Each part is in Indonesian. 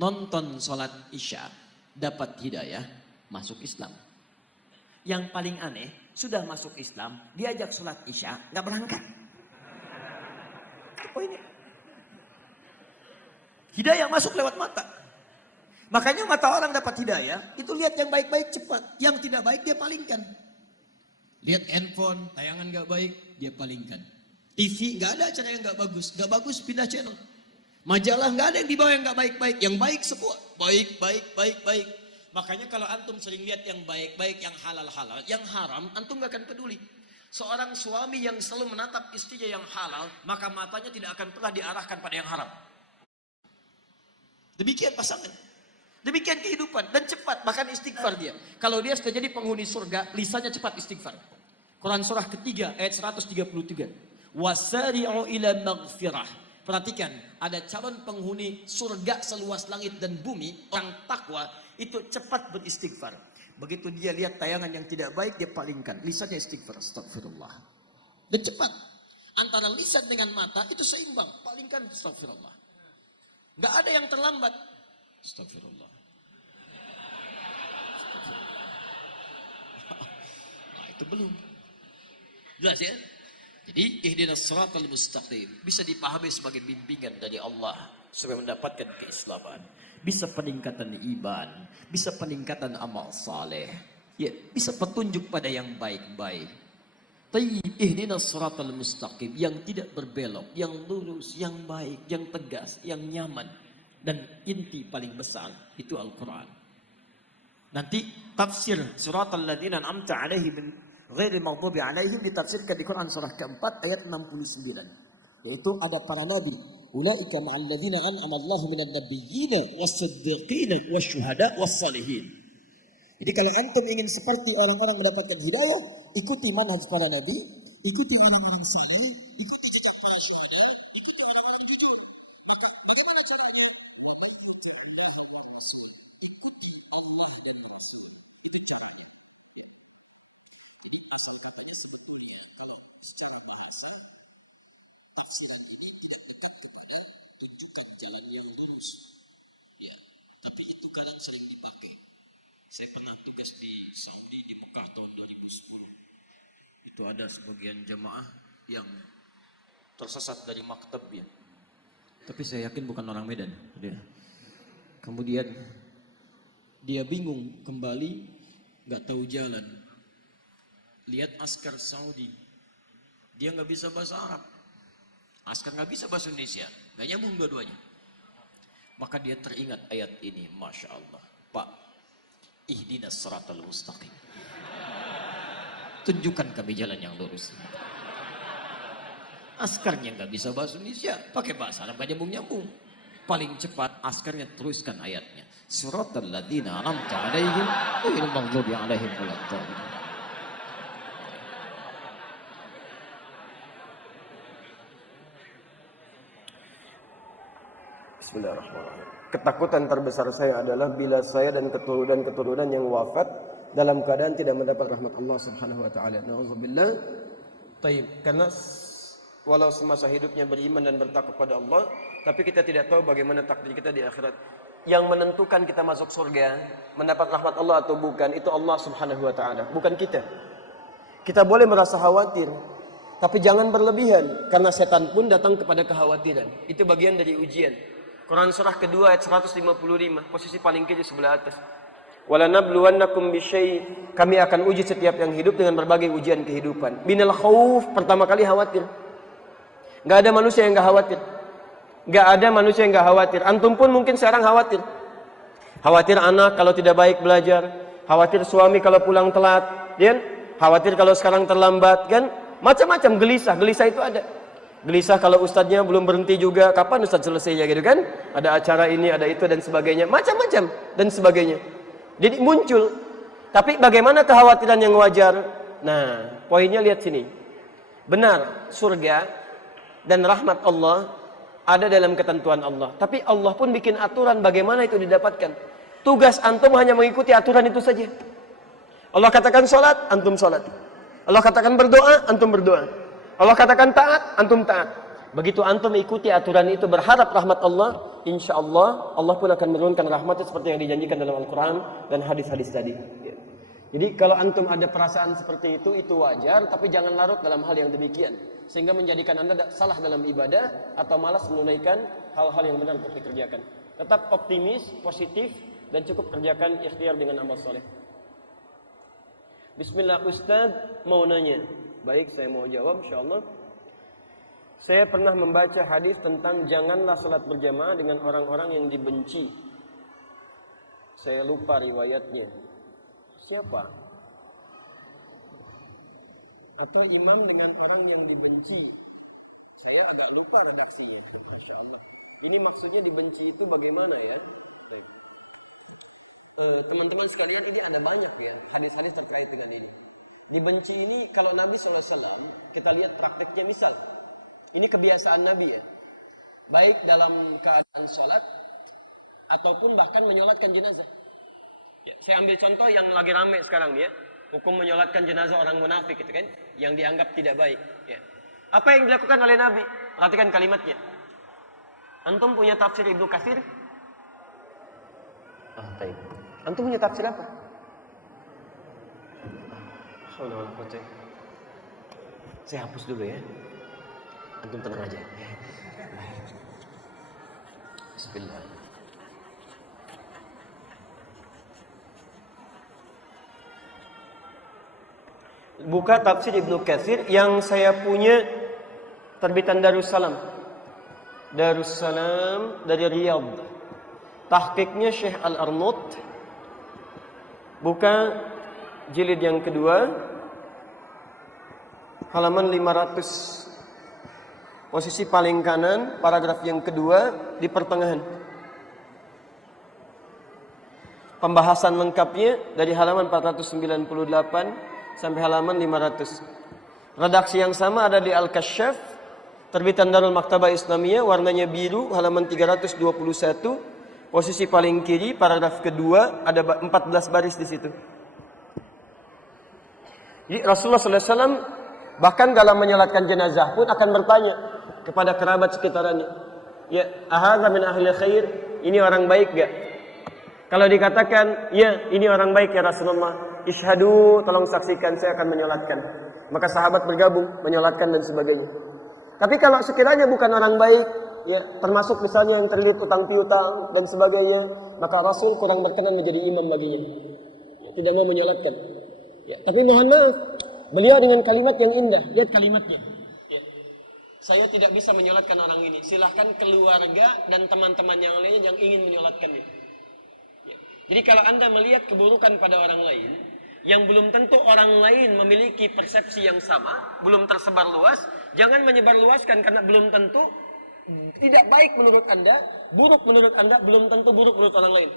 nonton sholat isya, dapat hidayah, masuk Islam. Yang paling aneh, sudah masuk Islam, diajak sholat isya, nggak berangkat. Itu poinnya. Hidayah masuk lewat mata. Makanya mata orang dapat hidayah, itu lihat yang baik-baik cepat. Yang tidak baik dia palingkan. Lihat handphone, tayangan nggak baik, dia palingkan. TV nggak ada acara yang nggak bagus pindah channel. Majalah nggak ada yang dibawa yang nggak baik-baik, yang baik semua baik. Makanya kalau antum sering lihat yang baik-baik, yang halal-halal, yang haram, antum nggak akan peduli. Seorang suami yang selalu menatap istrinya yang halal, maka matanya tidak akan pernah diarahkan pada yang haram. Demikian pasangan, demikian kehidupan, dan cepat bahkan istighfar dia. Kalau dia sudah jadi penghuni surga, lisannya cepat istighfar. Quran surah ketiga ayat 133. Wasari'u ila maghfirah. Perhatikan, ada calon penghuni surga seluas langit dan bumi, orang takwa itu cepat beristighfar. Begitu dia lihat tayangan yang tidak baik, dia palingkan, lisannya istighfar, astagfirullah. Dan cepat, antara lisan dengan mata itu seimbang, palingkan, astagfirullah. Nggak ada yang terlambat, astagfirullah. Nah itu belum. Jelas ya? Jadi ihdinas siratal mustaqim bisa dipahami sebagai bimbingan dari Allah supaya mendapatkan keislaman, bisa peningkatan iman, bisa peningkatan amal saleh, ya, bisa petunjuk pada yang baik-baik. Tayyib ihdinas siratal mustaqim, yang tidak berbelok, yang lurus, yang baik, yang tegas, yang nyaman, dan inti paling besar itu Al-Qur'an. Nanti tafsir siratal ladzina an'amta 'alaihim ghairil maghdubi 'alaihim ditafsirkan di Quran surah keempat ayat 69. Yaitu ada para nabi, ulaika ma'al ladzina an'ama Allahu minan nabiyyina was-siddiqina wasyuhada was-salihin. Jadi kalau antum ingin seperti orang-orang mendapatkan hidayah, ikuti manhaj para nabi, ikuti orang-orang saleh, ikuti jejak para syuhada, ikuti orang-orang jujur. Maka bagaimana caranya? Wa may yuti'illaha war rasul. Ikuti Allah dan Rasul. Itu caranya. Ya. Jadi asal katanya sebetulnya kalau secara bahasa tafsiran ini tidak dekat kepada tunjukkan jalan yang lurus. Ya. Tapi itu kadang sering dipakai. Saya pernah tugas di Saudi di Mekah tahun 2010. Itu ada sebagian jemaah yang tersesat dari maktabnya. Tapi saya yakin bukan orang Medan. Kemudian dia bingung kembali, nggak tahu jalan. Lihat askar Saudi, dia nggak bisa bahasa Arab, askar nggak bisa bahasa Indonesia, nggak nyambung dua-duanya. Maka dia teringat ayat ini, masya Allah, Pak, ihdinas siratal mustaqim. Tunjukkan kami jalan yang lurus. Askarnya nggak bisa bahasa Indonesia, pakai bahasa Arab nggak nyambung-nyambung. Paling cepat askarnya teruskan ayatnya. Siratal ladzina an'amta 'alaihim ghairil maghdubi 'alaihim waladdallin. Bismillahirrahmanirrahim. Ketakutan terbesar saya adalah bila saya dan keturunan yang wafat dalam keadaan tidak mendapat rahmat Allah Subhanahu wa taala. Nauzubillah. Taib, karena walau semasa hidupnya beriman dan bertakwa kepada Allah, tapi kita tidak tahu bagaimana takdir kita di akhirat. Yang menentukan kita masuk surga, mendapat rahmat Allah atau bukan, itu Allah Subhanahu wa taala, bukan kita. Kita boleh merasa khawatir, tapi jangan berlebihan, karena setan pun datang kepada kekhawatiran. Itu bagian dari ujian. Quran surah kedua ayat 155, posisi paling kiri sebelah atas. Walanabluwannakum bisyai', kami akan uji setiap yang hidup dengan berbagai ujian kehidupan. Minal khauf, pertama kali khawatir. Gak ada manusia yang gak khawatir. Gak ada manusia yang gak khawatir. Antum pun mungkin sekarang khawatir. Khawatir anak kalau tidak baik belajar, khawatir suami kalau pulang telat, kan? Khawatir kalau sekarang terlambat, kan? Macam-macam gelisah. Gelisah itu ada. Gelisah kalau ustadznya belum berhenti juga, kapan ustadz selesai ya, gitu kan? Ada acara ini, ada itu dan sebagainya, macam-macam dan sebagainya. Jadi muncul. Tapi bagaimana kekhawatiran yang wajar? Nah, poinnya lihat sini. Benar, surga dan rahmat Allah ada dalam ketentuan Allah. Tapi Allah pun bikin aturan bagaimana itu didapatkan. Tugas antum hanya mengikuti aturan itu saja. Allah katakan sholat, antum sholat. Allah katakan berdoa, antum berdoa. Allah katakan taat, antum taat. Begitu antum ikuti aturan itu, berharap rahmat Allah, insya Allah Allah pun akan menurunkan rahmatnya seperti yang dijanjikan dalam Al-Quran dan hadis-hadis tadi. Ya. Jadi kalau antum ada perasaan seperti itu wajar, tapi jangan larut dalam hal yang demikian sehingga menjadikan anda salah dalam ibadah atau malas menunaikan hal-hal yang benar untuk dikerjakan. Tetap optimis, positif, dan cukup kerjakan ikhtiar dengan amal soleh. Bismillah, Ustadz mau nanya. Baik, saya mau jawab insyaallah. Saya pernah membaca hadis tentang janganlah salat berjamaah dengan orang-orang yang dibenci. Saya lupa riwayatnya. Siapa? Atau imam dengan orang yang dibenci. Saya agak lupa redaksinya. Masya Allah. Ini maksudnya dibenci itu bagaimana ya? Baik. Teman-teman sekalian, ini ada banyak ya hadis-hadis terkait dengan ini. Dibenci ini kalau Nabi SAW kita lihat prakteknya, misal ini kebiasaan Nabi ya, baik dalam keadaan sholat ataupun bahkan menyolatkan jenazah ya. Saya ambil contoh yang lagi rame sekarang ya, hukum menyolatkan jenazah orang munafik gitu kan, yang dianggap tidak baik ya. Apa yang dilakukan oleh Nabi? Perhatikan kalimatnya. Antum punya tafsir Ibnu Katsir? Baik. Antum punya tafsir apa? Saya hapus dulu ya. Antum tenang aja. Bismillah. Buka tafsir Ibnu Katsir yang saya punya, terbitan Darussalam. Darussalam dari Riyadh. Tahqiqnya Syekh Al-Arnaut. Buka jilid yang kedua, halaman 500. Posisi paling kanan, paragraf yang kedua di pertengahan. Pembahasan lengkapnya dari halaman 498 sampai halaman 500. Redaksi yang sama ada di Al-Kasyaf, terbitan Darul Maktabah Islamiyah, warnanya biru, halaman 321. Posisi paling kiri, paragraf kedua, ada 14 baris di situ. Jadi Rasulullah SAW bahkan dalam menyolatkan jenazah pun akan bertanya kepada kerabat sekitarannya, ya, ahadza min ahli khair, ini orang baik gak? Kalau dikatakan, ya, ini orang baik ya Rasulullah, ishadu, tolong saksikan, saya akan menyolatkan. Maka sahabat bergabung menyolatkan dan sebagainya. Tapi kalau sekiranya bukan orang baik, ya, termasuk misalnya yang terlilit utang piutang dan sebagainya, maka Rasul kurang berkenan menjadi imam baginya, ya, tidak mau menyolatkan ya. Tapi mohon maaf, beliau dengan kalimat yang indah, lihat kalimatnya ya, saya tidak bisa menyolatkan orang ini, silahkan keluarga dan teman-teman yang lainnya yang ingin menyolatkannya ya. Jadi kalau anda melihat keburukan pada orang lain yang belum tentu orang lain memiliki persepsi yang sama, belum tersebar luas, jangan menyebarluaskan, karena belum tentu tidak baik menurut anda, buruk menurut anda, belum tentu buruk menurut orang lain.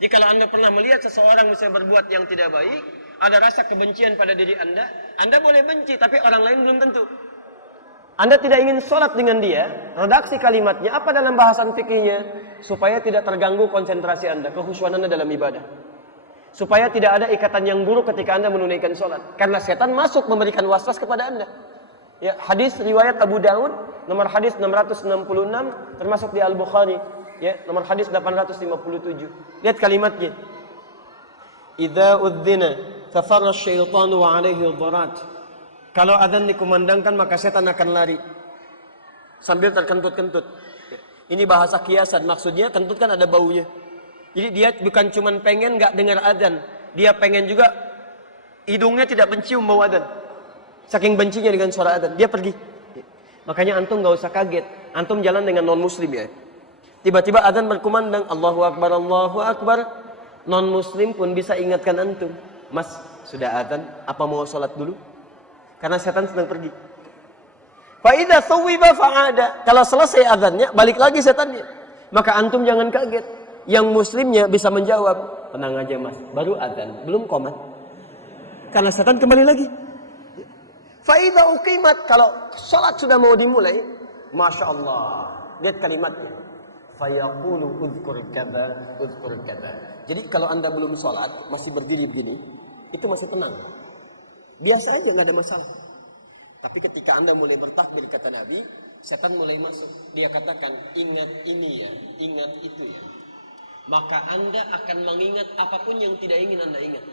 Jadi kalau anda pernah melihat seseorang misalnya berbuat yang tidak baik, ada rasa kebencian pada diri anda boleh benci, tapi orang lain belum tentu. Anda tidak ingin sholat dengan dia, redaksi kalimatnya apa dalam bahasan fikihnya, supaya tidak terganggu konsentrasi anda, kekhusyuan anda dalam ibadah, supaya tidak ada ikatan yang buruk ketika anda menunaikan sholat, karena setan masuk memberikan waswas kepada anda ya. Hadis riwayat Abu Daud, nomor hadis 666, termasuk di Al-Bukhari ya, nomor hadis 857. Lihat kalimatnya, idza udzina fafarra asyaitanu wa alaihi dharat. Kalau adzan dikumandangkan maka setan akan lari sambil terkentut-kentut ya. Ini bahasa kiasan, maksudnya kentut kan ada baunya. Jadi dia bukan cuma pengen gak dengar adzan, dia pengen juga hidungnya tidak mencium bau adzan. Saking bencinya dengan suara adzan, dia pergi. Makanya antum gak usah kaget, antum jalan dengan non muslim ya, tiba-tiba adzan berkumandang, Allahu Akbar, Allahu Akbar, non muslim pun bisa ingatkan antum, mas sudah adzan, apa mau sholat dulu? Karena setan sedang pergi. Fa idza suwiba fa'ada, kalau selesai adzannya balik lagi setannya. Maka antum jangan kaget, yang muslimnya bisa menjawab, tenang aja mas, baru adzan, belum qomat. Karena setan kembali lagi. Fa idza uqimat, kalau salat sudah mau dimulai, masya Allah, lihat kalimatnya, fayaqulu udhkur kadza udhkur kadza. Jadi kalau anda belum salat, masih berdiri begini, itu masih tenang, biasa aja, nggak ada masalah. Tapi ketika anda mulai bertakbir, kata Nabi, setan mulai masuk. Dia katakan, ingat ini ya, ingat itu ya. Maka Anda akan mengingat apapun yang tidak ingin Anda ingat.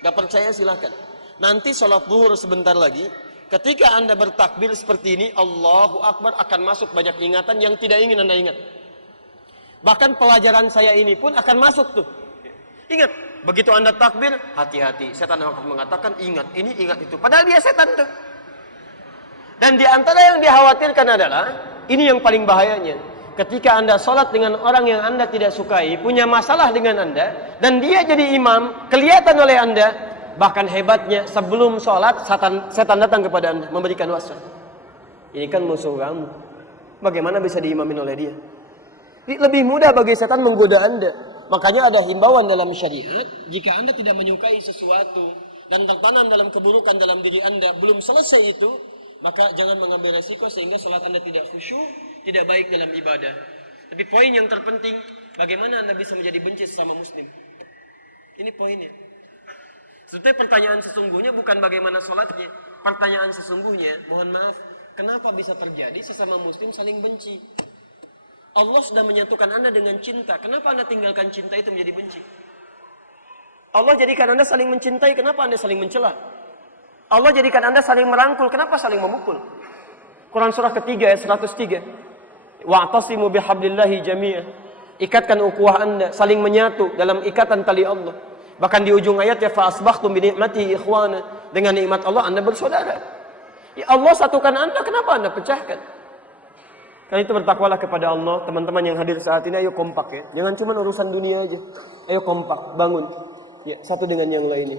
Gak percaya silahkan. Nanti sholat zuhur sebentar lagi, ketika Anda bertakbir seperti ini, Allahu Akbar, akan masuk banyak ingatan yang tidak ingin Anda ingat. Bahkan pelajaran saya ini pun akan masuk tuh. Ingat, begitu Anda takbir, hati-hati. Setan akan mengatakan, ingat ini, ingat itu. Padahal dia setan tuh. Dan di antara yang dikhawatirkan adalah, ini yang paling bahayanya. Ketika Anda sholat dengan orang yang Anda tidak sukai, punya masalah dengan Anda, dan dia jadi imam, kelihatan oleh Anda, bahkan hebatnya sebelum sholat, setan datang kepada Anda, memberikan waswas. Ini kan musuh kamu. Bagaimana bisa diimamin oleh dia? Lebih mudah bagi setan menggoda Anda. Makanya ada himbauan dalam syariat, jika Anda tidak menyukai sesuatu, dan tertanam dalam keburukan dalam diri Anda, belum selesai itu, maka jangan mengambil resiko sehingga salat Anda tidak khusyuk, tidak baik dalam ibadah. Tapi poin yang terpenting, bagaimana Anda bisa menjadi benci sesama muslim. Ini poinnya. Sebetulnya pertanyaan sesungguhnya bukan bagaimana salatnya. Pertanyaan sesungguhnya, mohon maaf, kenapa bisa terjadi sesama muslim saling benci? Allah sudah menyatukan Anda dengan cinta. Kenapa Anda tinggalkan cinta itu menjadi benci? Allah jadikan Anda saling mencintai, kenapa Anda saling mencela? Allah jadikan Anda saling merangkul, kenapa saling memukul? Quran surah ketiga ayat 103. Wa'tasimu bihablillahi jami'ah. Ikatkan ukhuwah Anda, saling menyatu dalam ikatan tali Allah. Bahkan di ujung ayat ya fa'asbakhtum bi ni'matihi ikhwana. Dengan nikmat Allah Anda bersaudara. Ya Allah satukan Anda, kenapa Anda pecahkan? Karena itu bertakwalah kepada Allah. Teman-teman yang hadir saat ini, ayo kompak ya. Jangan cuma urusan dunia aja. Ayo kompak, bangun. Ya, satu dengan yang lainnya.